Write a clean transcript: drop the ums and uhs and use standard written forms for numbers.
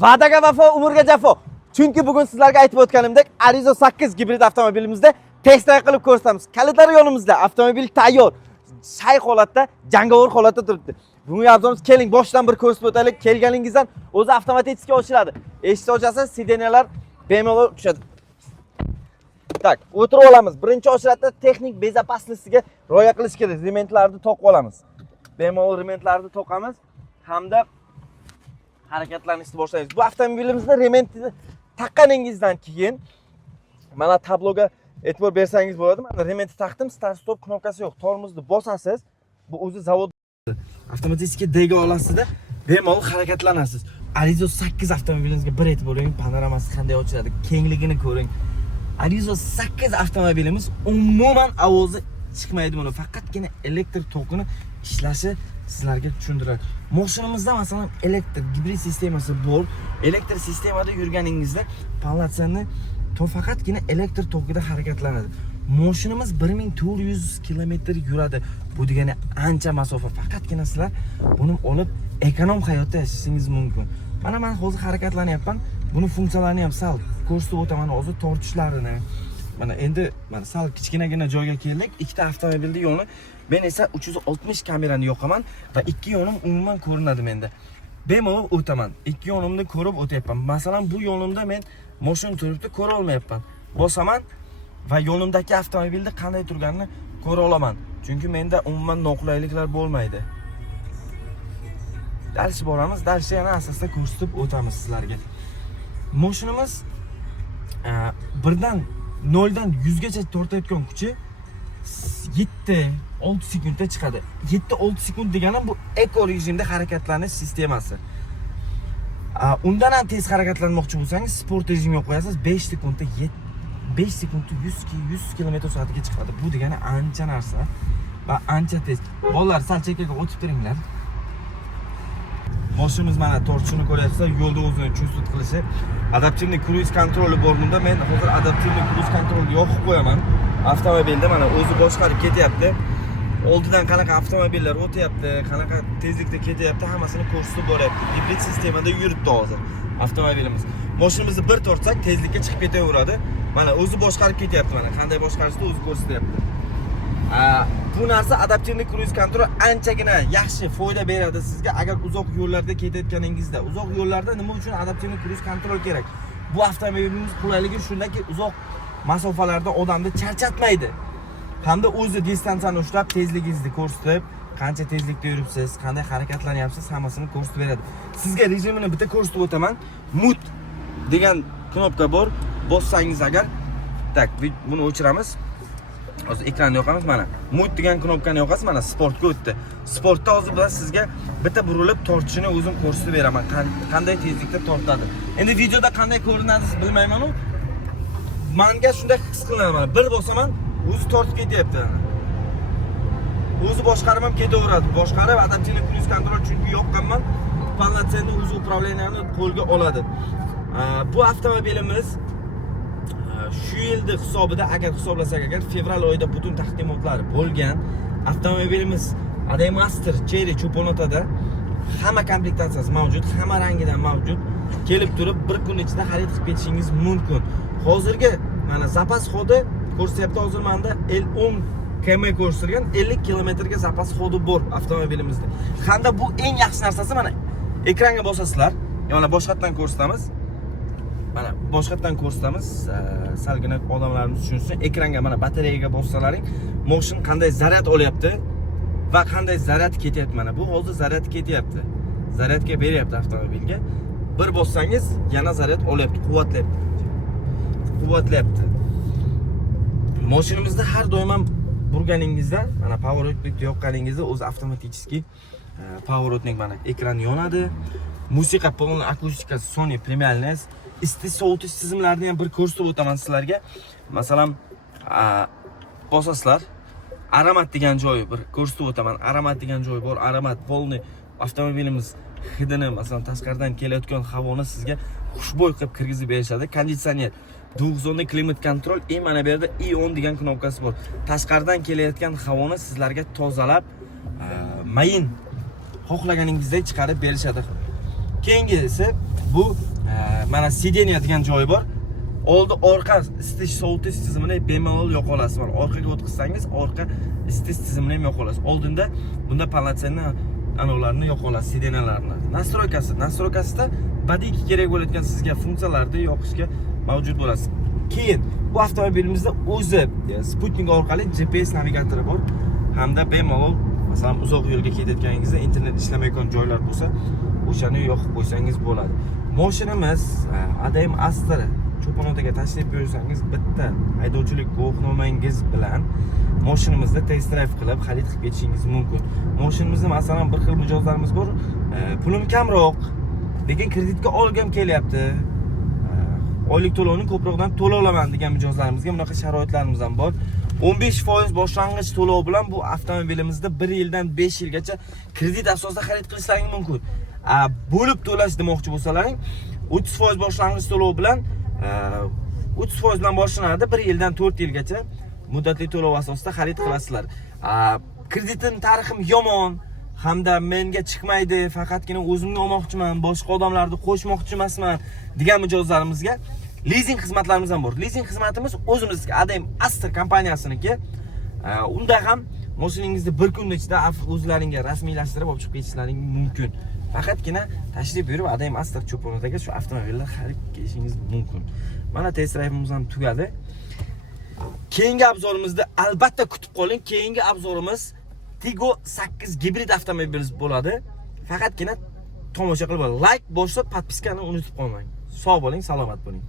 Va'daga vafo, umrga jafo. Chunki bugun sizlarga aytib o'tganimdek, Arizo 8 gibrid avtomobilimizda test qilib ko'rsatamiz. Kalitlari yonimizda, avtomobil tayyor. Shay holatda, jangovar holatda turibdi. Bugungi arzonimiz keling, boshdan bir ko'rsatib o'taylik. Kelganingizdan o'zi avtomatik ochiladi. Eshik ochasiz, sidenyalar bemalol tushadi. Tak, o'tirib olamiz. Birinchi ochiladi, texnik bezopasligiga rioya qilish kerak. Rementlarni to'qib olamiz. Bemalol rementlarni to'qamiz hamda harakatlanishni boshlaymiz. Bu avtomobilimizda rementni taqqaningizdan keyin mana tabloga e'tibor bersangiz bo'ladi. Mana rementni taqdim, start stop knopkasi yo'q. Tormozni bosasiz, bu o'zi zavod avtomatik dega olasizda bemalol harakatlanasiz. Arizo 8 avtomobilingizga bir e'tibor bering, panoramasi qanday ochiladi, kengligini ko'ring. Arizo 8 avtomobilimiz umuman ovozi chiqmaydi buni. Faqatgina elektr tokini ishlashi sizlarga tushuntiradi. Mashinamizda masalan elektr gibrid sistemasi bor. Elektr sistemada yurganingizda pallatsiyani faqatgina elektr tokida harakatlanadi. Mashinamiz 1400 kilometr yuradi. Bu degani ancha masofa. Faqatgina sizlar buni olib ekonom hayotda yashashingiz mumkin. Mana men hozir harakatlanyapman. Buni funksiyalarini ham sal ko'rsatib o'taman hozir tortishlarini. Mana endi mana sal kichkinagina joyga keldik. Ikkita avtomobilning yo'li. Men esa 360 kamerani yoqaman va ikki yo'lim umuman ko'rinadi menda. Bemalol o'taman. Ikki yo'limni ko'rib o'tyapman. Masalan, bu yo'limda men mashina turibdi, ko'ra olmayapman. Bosaman va yo'limdagi avtomobilda qanday turganini ko'ra olaman. Chunki menda umuman noqulayliklar bo'lmaydi. Dars boramiz, darsni yana asosda ko'rsatib o'tamiz sizlarga. Mashinamiz birdan 0 dan 100 gacha tortayotgan kuchi 7-6 sekundda chiqadi. 7-6 sekund degani bu eko rejimda harakatlanish sistemasi. Undan ham tez harakatlanmoqchi bo'lsangiz, sport rejimiga qo'yasiz, 5 sekundda 100 km/soatga chiqadi. Bu degani ancha narsa va ancha tez. Bolalar sal chekkaga o'tib turinglar. Mashinamiz mana tortishini ko'ryapsizlar, yo'lda o'zini cho'zib qilishi. Adaptivniy kruiz kontroli bor bunda. Men hozir adaptivniy kruiz kontrolni yoqib qo'yaman. Avtomobilda mana o'zi boshqarib ketyapti. Oldidan qanaqa avtomobillar o'tyapti, qanaqa tezlikda ketyapti, hammasini ko'rsatib boryapti. Gibrid sistemada yuribdi hozir avtomobilimiz. Mashinamizni bir tortsak tezlikka chiqib ketaveradi. Mana o'zi boshqarib ketyapti, mana qanday boshqarishni o'zi ko'rsatyapti. Bu narsa adaptivniy kruiz kontrol anchagina yaxshi foyda beradi sizga agar uzoq yo'llarda ketayotganingizda. Uzoq yo'llarda nima uchun adaptivniy kruiz kontrol kerak? Bu avtomobilimiz qulayligi shundaki uzoq masofalarda odamni charchatmaydi. Hamda o'zi distansiyani ushlab, tezligingizni ko'rsatib, qancha tezlikda yuribsiz, qanday harakatlanyapsiz, hammasini ko'rsatib beradi. Sizga rejimini bitta ko'rsatib o'taman. Mut degan knopka bor. Bossangiz agar, tak, buni o'chiramiz. Hozir ekranni yoqamiz mana. Mut degan knopkani yoqasiz, mana sportga o'tdi. Sportda hozir biz sizga bitta burilib tortishini o'zim ko'rsatib beraman. Qanday tezlikda tortadi. Endi videoda qanday ko'rinadi bilmayman-ku. Menga shunday his qilinadi mana. Bir bosaman, o'zi tortib ketyapti. O'zi boshqarib ham ketaveradi. Boshqarib adaptivniy kruiz kontrol chunki yoqqanman. Pallatsiyani o'zi upravleniyani qo'lga oladi. Bu avtomobilimiz shu yilda hisobida agar hisoblasak agar fevral oyida butun taqdimotlari bo'lgan avtomobilimiz Ademaster Cherry Cho'ponotada hamma komplektatsiyasi mavjud, hamma rangidan mavjud. Kelib turib bir kun ichida xarid qilib ketishingiz mumkin. Hozirgi mana zapas xodi ko'rsatyapti, hozir menda 10 km ko'rsatilgan, 50 kilometrga zapas xodi bor avtomobilimizda. Hamda bu eng yaxshi narsasi mana ekranga bosasizlar, yana boshqatdan ko'rsatamiz. Mana boshqatdan ko'rsatamiz, salgina odamlarimiz tushunsin. Ekranga mana batareyaga bossalaring, mashina qanday zaryad olyapti va qanday zaryad ketyapti mana. Bu hozir zaryad ketyapti. Zaryadga beryapti avtomobilga. Bir bossangiz yana zaryad olyapti, quvvatlayapti. Mashinamizda har doim ham burganingizda, mana pоворотникni yoqqaningizda o'zi avtomatik pоворотник mana ekran yonadi. Musiqa polniy akustikasi Sony Premialnes. Isitish-sovutish tizimlarini ham bir ko'rsatib o'taman sizlarga. Masalan, bosasizlar, aromat degan joyi bir ko'rsatib o'taman. Aromat degan joyi bor. Aromat polniy avtomobilimiz hidini, masalan, tashqaridan kelayotgan havoni sizga xushbo'y qilib kirgizib berishadi. Konditsioner, duyg'uzonli klimat kontrol, mana bu yerda i10 degan knopkasi bor. Tashqaridan kelayotgan havoni sizlarga tozalab, mayin xohlaganingizdek chiqarib berishadi. Keyingisi bu mana sideniya degan joyi bor. Oldi orqa isitish sovutish tizimini bemalol yo'q olasiz. Mana orqaga o'tkazsangiz, orqa isitish tizimini ham yo'q olasiz. Oldinda bunda polnotsенный anavlarni yo'q olasiz, sidenalarni. Nastroykasida badiiy kerak bo'ladigan sizga funksiyalarni yoqishga mavjud bo'lasiz. Keyin bu avtomobilimizda o'zi Sputnik orqali GPS navigatori bor hamda bemalol masalan uzoq yo'lga ketayotganingizda internet ishlamayotgan joylar bo'lsa, o'shani yoqib qo'ysangiz bo'ladi. Mashinamiz ADM Astra Cho'ponotaga tashrif buyursangiz, bitta haydovchilik guvohnomangiz bilan mashinamizda test drive qilib xarid qilib ketishingiz mumkin. Mashinamizda masalan bir xil mijozlarimiz bor. Pulim kamroq, lekin kreditga olgim kelyapti. Oylik to'lovni ko'proqdan to'la olaman degan mijozlarimizga bunaqa sharoitlarimiz ham bor. 15% boshlang'ich to'lov bilan bu avtomobilimizda 1 yildan 5 yilgacha kredit asosida xarid qilishlaringiz mumkin. Bo'lib to'lash demoqchi bo'lsalaring, 30% boshlang'ich to'lov bilan 30% bilan boshlanadi, 1 yildan 4 yilgacha muddatli to'lov asosida xarid qilasizlar. Kreditim tarixim yomon hamda menga chiqmaydi, faqatgina o'zimga olmoqchiman, boshqa odamlarni qo'shmoqchi emasman degan mijozlarimizga lizing xizmatlarimiz ham bor. Lizing xizmatimiz o'zimizga ADM Astra kompaniyasiniki. Unda ham mashinangizni bir kun ichida o'zlaringga rasmiylashtirib olib chiqib ketishlaring mumkin. Faqatgina tashrif buyurib ADM Astra Cho'ponotaga shu avtomobillar xarid qilishingiz mumkin. Mana test drive'imiz ham tugadi. Keyingi obzorimizda albatta kutib qoling. Keyingi obzorimiz Tiggo 8 gibrid avtomobil bo'ladi. Faqatgina tomosha qilib oling. Like bosib, podpiskani unutib qolmang. Sog' bo'ling, salomat bo'ling.